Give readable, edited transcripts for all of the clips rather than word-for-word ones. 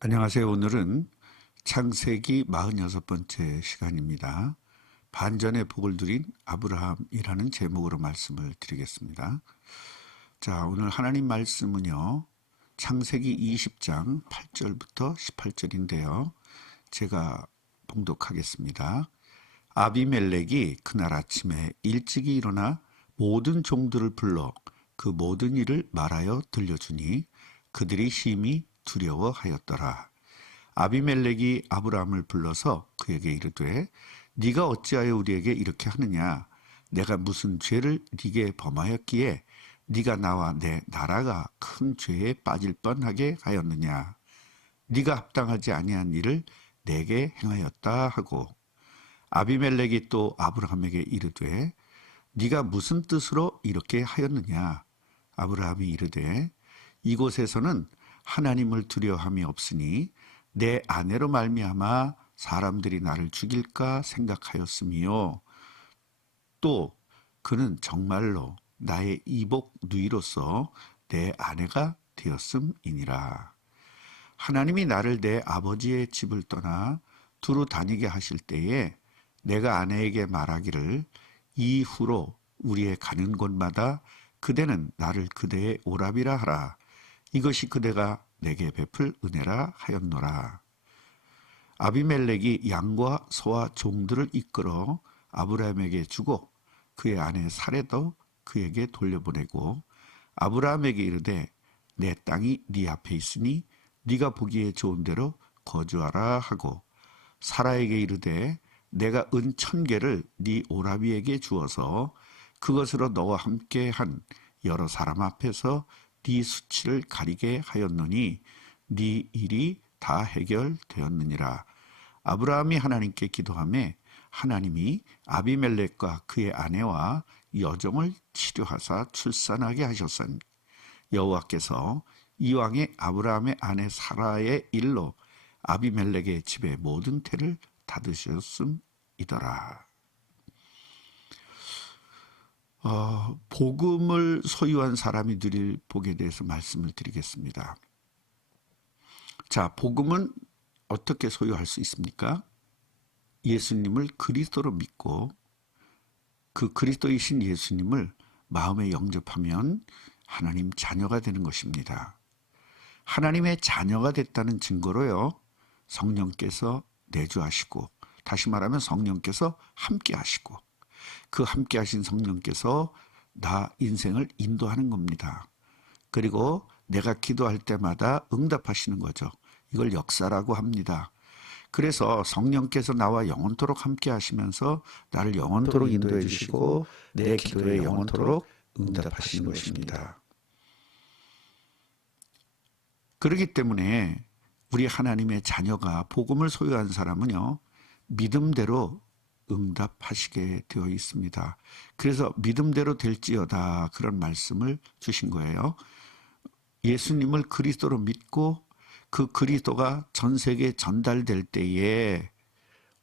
안녕하세요. 오늘은 창세기 46번째 시간입니다. 반전의 복을 누린 아브라함이라는 제목으로 말씀을 드리겠습니다. 자, 오늘 하나님 말씀은요. 창세기 20장 8절부터 18절인데요. 제가 봉독하겠습니다. 아비멜렉이 그날 아침에 일찍이 일어나 모든 종들을 불러 그 모든 일을 말하여 들려주니 그들이 심히 두려워하였더라. 아비멜렉이 아브라함을 불러서 그에게 이르되 네가 어찌하여 우리에게 이렇게 하느냐? 내가 무슨 죄를 네게 범하였기에 네가 나와 내 나라가 큰 죄에 빠질 뻔하게 하였느냐? 네가 합당하지 아니한 일을 내게 행하였다 하고 아비멜렉이 또 아브라함에게 이르되 네가 무슨 뜻으로 이렇게 하였느냐? 아브라함이 이르되 이곳에서는 하나님을 두려워함이 없으니 내 아내로 말미암아 사람들이 나를 죽일까 생각하였으며 또 그는 정말로 나의 이복 누이로서 내 아내가 되었음이니라. 하나님이 나를 내 아버지의 집을 떠나 두루 다니게 하실 때에 내가 아내에게 말하기를 이후로 우리의 가는 곳마다 그대는 나를 그대의 오라비라 하라. 이것이 그대가 내게 베풀 은혜라 하였노라. 아비멜렉이 양과 소와 종들을 이끌어 아브라함에게 주고 그의 아내 사레도 그에게 돌려보내고 아브라함에게 이르되 내 땅이 네 앞에 있으니 네가 보기에 좋은 대로 거주하라 하고 사라에게 이르되 내가 은 1000개를 네 오라비에게 주어서 그것으로 너와 함께 한 여러 사람 앞에서 네 수치를 가리게 하였노니 네 일이 다 해결되었느니라. 아브라함이 하나님께 기도하매 하나님이 아비멜렉과 그의 아내와 여종을 치료하사 출산하게 하셨으니 여호와께서 이왕에 아브라함의 아내 사라의 일로 아비멜렉의 집의 모든 태를 닫으셨음이더라. 복음을 소유한 사람이 누릴 복에 대해서 말씀을 드리겠습니다. 자, 복음은 어떻게 소유할 수 있습니까? 예수님을 그리스도로 믿고 그 그리스도이신 예수님을 마음에 영접하면 하나님 자녀가 되는 것입니다. 하나님의 자녀가 됐다는 증거로요, 성령께서 내주하시고, 다시 말하면 성령께서 함께 하시고, 그 함께 하신 성령께서 나 인생을 인도하는 겁니다. 그리고 내가 기도할 때마다 응답하시는 거죠. 이걸 역사라고 합니다. 그래서 성령께서 나와 영원토록 함께 하시면서 나를 영원토록 인도해 주시고 내 기도에 영원토록 응답하시는 것입니다. 그렇기 때문에 우리 하나님의 자녀가 복음을 소유한 사람은요, 믿음대로 응답하시게 되어 있습니다. 그래서 믿음대로 될지어다 그런 말씀을 주신 거예요. 예수님을 그리스도로 믿고 그 그리스도가 전 세계에 전달될 때에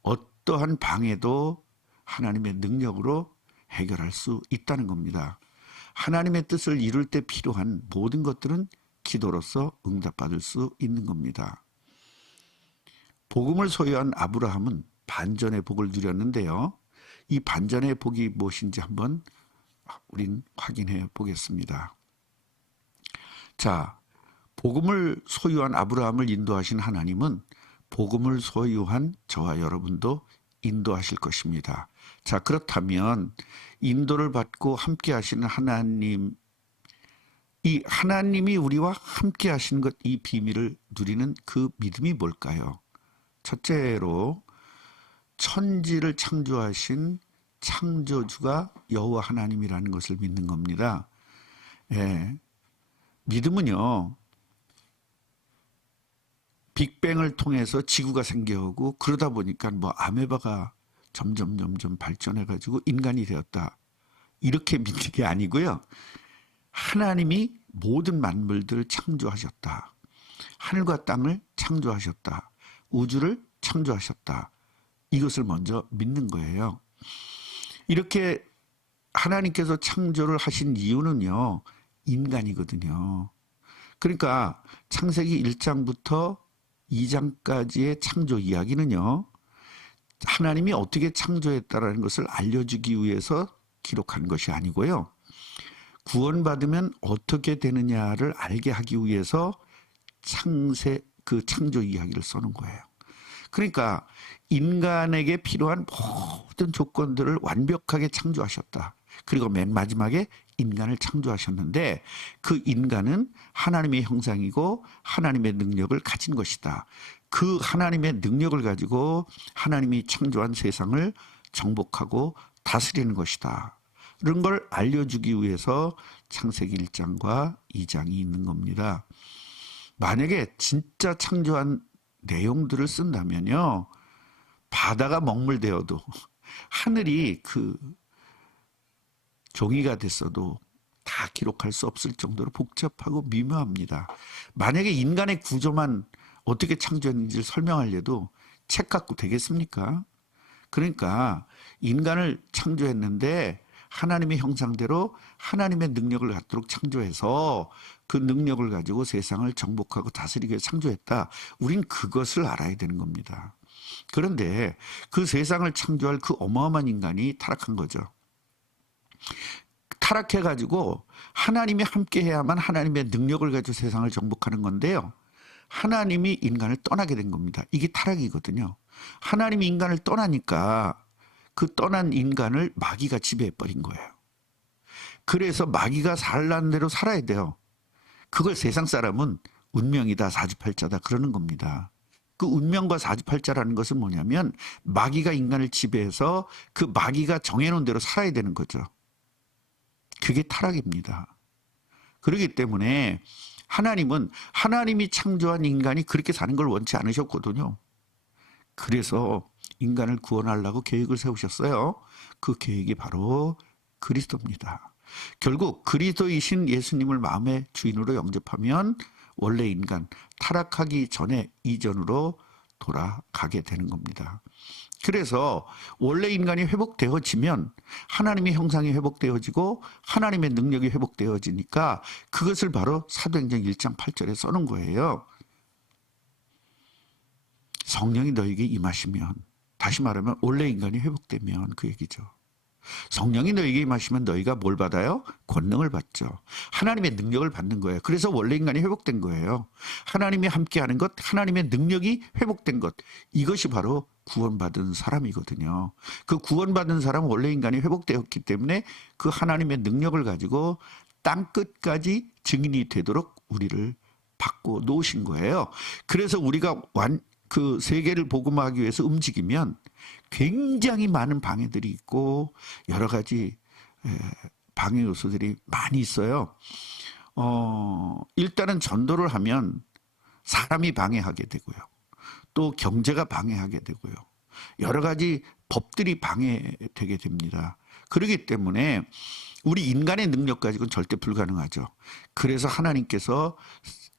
어떠한 방해도 하나님의 능력으로 해결할 수 있다는 겁니다. 하나님의 뜻을 이룰 때 필요한 모든 것들은 기도로서 응답받을 수 있는 겁니다. 복음을 소유한 아브라함은 반전의 복을 누렸는데요. 이 반전의 복이 무엇인지 한번 우린 확인해 보겠습니다. 자, 복음을 소유한 아브라함을 인도하신 하나님은 복음을 소유한 저와 여러분도 인도하실 것입니다. 자, 그렇다면 인도를 받고 함께 하시는 하나님, 이 하나님이 우리와 함께 하시는 것, 이 비밀을 누리는 그 믿음이 뭘까요? 첫째로 천지를 창조하신 창조주가 여호와 하나님이라는 것을 믿는 겁니다. 예, 믿음은요, 빅뱅을 통해서 지구가 생겨오고 그러다 보니까 아메바가 점점 발전해가지고 인간이 되었다. 이렇게 믿는 게 아니고요. 하나님이 모든 만물들을 창조하셨다. 하늘과 땅을 창조하셨다. 우주를 창조하셨다. 이것을 먼저 믿는 거예요. 이렇게 하나님께서 창조를 하신 이유는요, 인간이거든요. 그러니까 창세기 1장부터 2장까지의 창조 이야기는요, 하나님이 어떻게 창조했다라는 것을 알려주기 위해서 기록한 것이 아니고요, 구원받으면 어떻게 되느냐를 알게 하기 위해서 그 창조 이야기를 써놓은 거예요. 그러니까 인간에게 필요한 모든 조건들을 완벽하게 창조하셨다. 그리고 맨 마지막에 인간을 창조하셨는데 그 인간은 하나님의 형상이고 하나님의 능력을 가진 것이다. 그 하나님의 능력을 가지고 하나님이 창조한 세상을 정복하고 다스리는 것이다. 이런 걸 알려주기 위해서 창세기 1장과 2장이 있는 겁니다. 만약에 진짜 창조한 내용들을 쓴다면요, 바다가 먹물되어도 하늘이 그 종이가 됐어도 다 기록할 수 없을 정도로 복잡하고 미묘합니다. 만약에 인간의 구조만 어떻게 창조했는지를 설명하려도 책 갖고 되겠습니까? 그러니까 인간을 창조했는데 하나님의 형상대로 하나님의 능력을 갖도록 창조해서 그 능력을 가지고 세상을 정복하고 다스리기 위해 창조했다. 우린 그것을 알아야 되는 겁니다. 그런데 그 세상을 창조할 그 어마어마한 인간이 타락한 거죠. 타락해가지고 하나님이 함께해야만 하나님의 능력을 가지고 세상을 정복하는 건데요, 하나님이 인간을 떠나게 된 겁니다. 이게 타락이거든요. 하나님이 인간을 떠나니까 그 떠난 인간을 마귀가 지배해버린 거예요. 그래서 마귀가 살라는 대로 살아야 돼요. 그걸 세상 사람은 운명이다, 사주팔자다 그러는 겁니다. 그 운명과 사주팔자라는 것은 뭐냐면 마귀가 인간을 지배해서 그 마귀가 정해놓은 대로 살아야 되는 거죠. 그게 타락입니다. 그렇기 때문에 하나님은 하나님이 창조한 인간이 그렇게 사는 걸 원치 않으셨거든요. 그래서 인간을 구원하려고 계획을 세우셨어요. 그 계획이 바로 그리스도입니다. 결국 그리스도이신 예수님을 마음의 주인으로 영접하면 원래 인간, 타락하기 전에 이전으로 돌아가게 되는 겁니다. 그래서 원래 인간이 회복되어지면 하나님의 형상이 회복되어지고 하나님의 능력이 회복되어지니까 그것을 바로 사도행전 1장 8절에 써놓은 거예요. 성령이 너에게 임하시면, 다시 말하면 원래 인간이 회복되면 그 얘기죠. 성령이 너에게 임하시면 너희가 뭘 받아요? 권능을 받죠. 하나님의 능력을 받는 거예요. 그래서 원래 인간이 회복된 거예요. 하나님이 함께하는 것, 하나님의 능력이 회복된 것, 이것이 바로 구원받은 사람이거든요. 그 구원받은 사람은 원래 인간이 회복되었기 때문에 그 하나님의 능력을 가지고 땅 끝까지 증인이 되도록 우리를 받고 놓으신 거예요. 그래서 우리가 그 세계를 복음화하기 위해서 움직이면 굉장히 많은 방해들이 있고 여러 가지 방해 요소들이 많이 있어요. 일단은 전도를 하면 사람이 방해하게 되고요. 또 경제가 방해하게 되고요. 여러 가지 법들이 방해되게 됩니다. 그렇기 때문에 우리 인간의 능력 가지고는 절대 불가능하죠. 그래서 하나님께서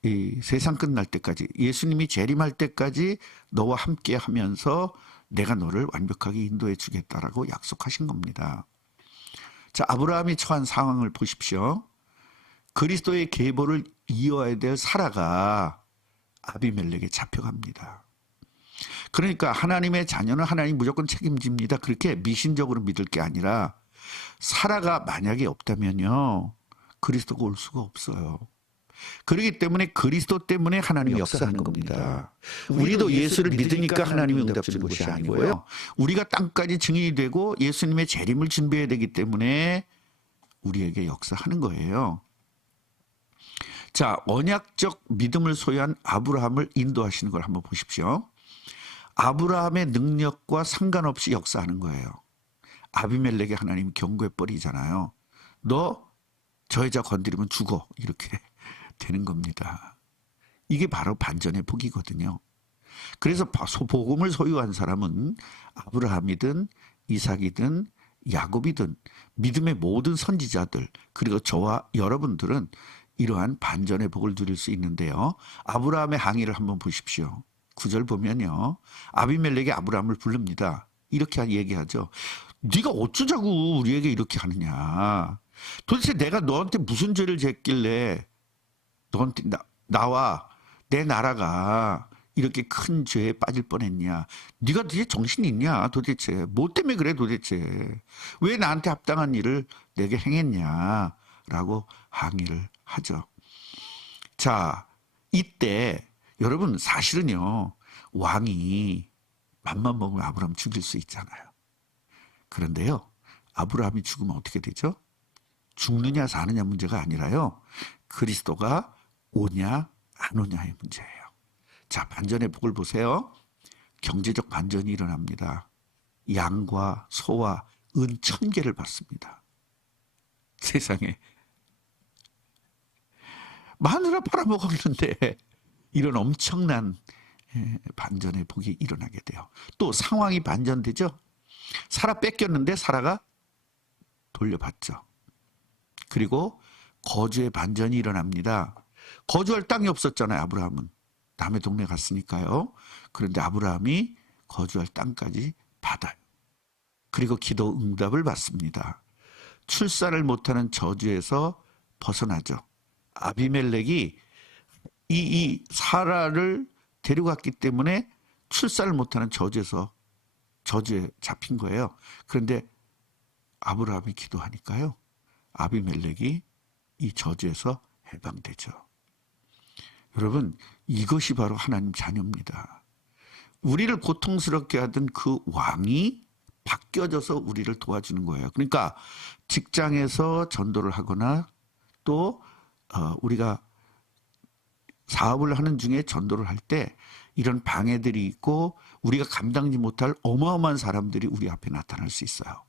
이 세상 끝날 때까지, 예수님이 재림할 때까지 너와 함께 하면서 내가 너를 완벽하게 인도해 주겠다라고 약속하신 겁니다. 자, 아브라함이 처한 상황을 보십시오. 그리스도의 계보를 이어야 될 사라가 아비멜렉에 잡혀갑니다. 그러니까 하나님의 자녀는 하나님 무조건 책임집니다. 그렇게 미신적으로 믿을 게 아니라 사라가 만약에 없다면요, 그리스도가 올 수가 없어요. 그렇기 때문에 그리스도 때문에 하나님이 역사하는 겁니다. 우리도 예수를 믿으니까 하나님이 응답 주는 것이 아니고요, 우리가 땅까지 증인이 되고 예수님의 재림을 준비해야 되기 때문에 우리에게 역사하는 거예요. 자, 언약적 믿음을 소유한 아브라함을 인도하시는 걸 한번 보십시오. 아브라함의 능력과 상관없이 역사하는 거예요. 아비멜렉에 하나님이 경고해버리잖아요. 너 저 여자 건드리면 죽어, 이렇게 되는 겁니다. 이게 바로 반전의 복이거든요. 그래서 복음을 소유한 사람은 아브라함이든 이삭이든 야곱이든 믿음의 모든 선지자들, 그리고 저와 여러분들은 이러한 반전의 복을 누릴 수 있는데요. 아브라함의 항의를 한번 보십시오. 9절 보면요, 아비멜렉이 아브라함을 부릅니다. 이렇게 얘기하죠. 네가 어쩌자고 우리에게 이렇게 하느냐. 도대체 내가 너한테 무슨 죄를 졌길래 너한테 나와 내 나라가 이렇게 큰 죄에 빠질 뻔했냐? 네가 도대체 정신이 있냐? 도대체 뭐 때문에 그래 도대체? 왜 나한테 합당한 일을 내게 행했냐? 라고 항의를 하죠. 자, 이때 여러분 사실은요, 왕이 맘만 먹으면 아브라함 죽일 수 있잖아요. 그런데요, 아브라함이 죽으면 어떻게 되죠? 죽느냐 사느냐 문제가 아니라요, 그리스도가 오냐 안 오냐의 문제예요. 자, 반전의 복을 보세요. 경제적 반전이 일어납니다. 양과 소와 은 1000개를 받습니다. 세상에 마누라 팔아먹었는데 이런 엄청난 반전의 복이 일어나게 돼요. 또 상황이 반전되죠. 사라 뺏겼는데 사라가 돌려받죠. 그리고 거주의 반전이 일어납니다. 거주할 땅이 없었잖아요, 아브라함은. 남의 동네 갔으니까요. 그런데 아브라함이 거주할 땅까지 받아요. 그리고 기도 응답을 받습니다. 출산을 못하는 저주에서 벗어나죠. 아비멜렉이 이 사라를 데려갔기 때문에 출산을 못하는 저주에 잡힌 거예요. 그런데 아브라함이 기도하니까요, 아비멜렉이 이 저주에서 해방되죠. 여러분, 이것이 바로 하나님 자녀입니다. 우리를 고통스럽게 하던 그 왕이 바뀌어져서 우리를 도와주는 거예요. 그러니까 직장에서 전도를 하거나 또 우리가 사업을 하는 중에 전도를 할 때 이런 방해들이 있고 우리가 감당지 못할 어마어마한 사람들이 우리 앞에 나타날 수 있어요.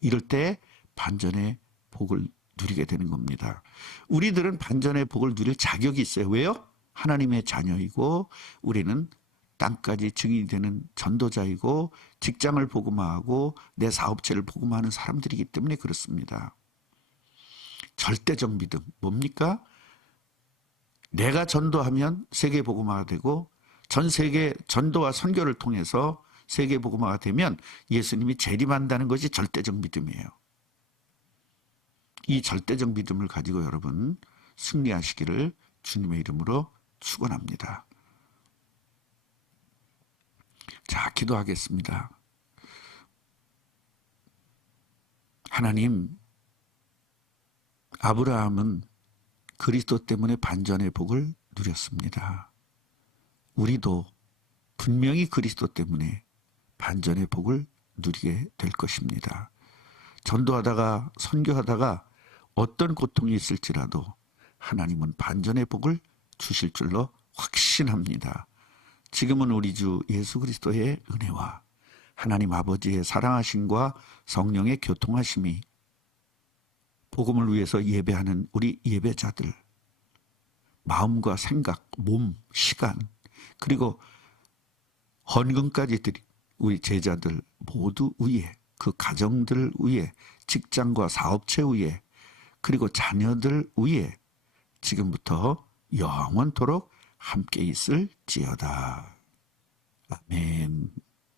이럴 때 반전의 복을 누리게 되는 겁니다. 우리들은 반전의 복을 누릴 자격이 있어요. 왜요? 하나님의 자녀이고 우리는 땅까지 증인이 되는 전도자이고 직장을 복음화하고 내 사업체를 복음화하는 사람들이기 때문에 그렇습니다. 절대적 믿음 뭡니까? 내가 전도하면 세계 복음화가 되고 전 세계 전도와 선교를 통해서 세계 복음화가 되면 예수님이 재림한다는 것이 절대적 믿음이에요. 이 절대적 믿음을 가지고 여러분 승리하시기를 주님의 이름으로 축원합니다. 자, 기도하겠습니다. 하나님, 아브라함은 그리스도 때문에 반전의 복을 누렸습니다. 우리도 분명히 그리스도 때문에 반전의 복을 누리게 될 것입니다. 전도하다가 선교하다가 어떤 고통이 있을지라도 하나님은 반전의 복을 주실 줄로 확신합니다. 지금은 우리 주 예수 그리스도의 은혜와 하나님 아버지의 사랑하심과 성령의 교통하심이 복음을 위해서 예배하는 우리 예배자들 마음과 생각, 몸, 시간 그리고 헌금까지 드린 우리 제자들 모두 위에 그 가정들 위에 직장과 사업체 위에 그리고 자녀들 위에 지금부터 영원토록 함께 있을지어다. 아멘.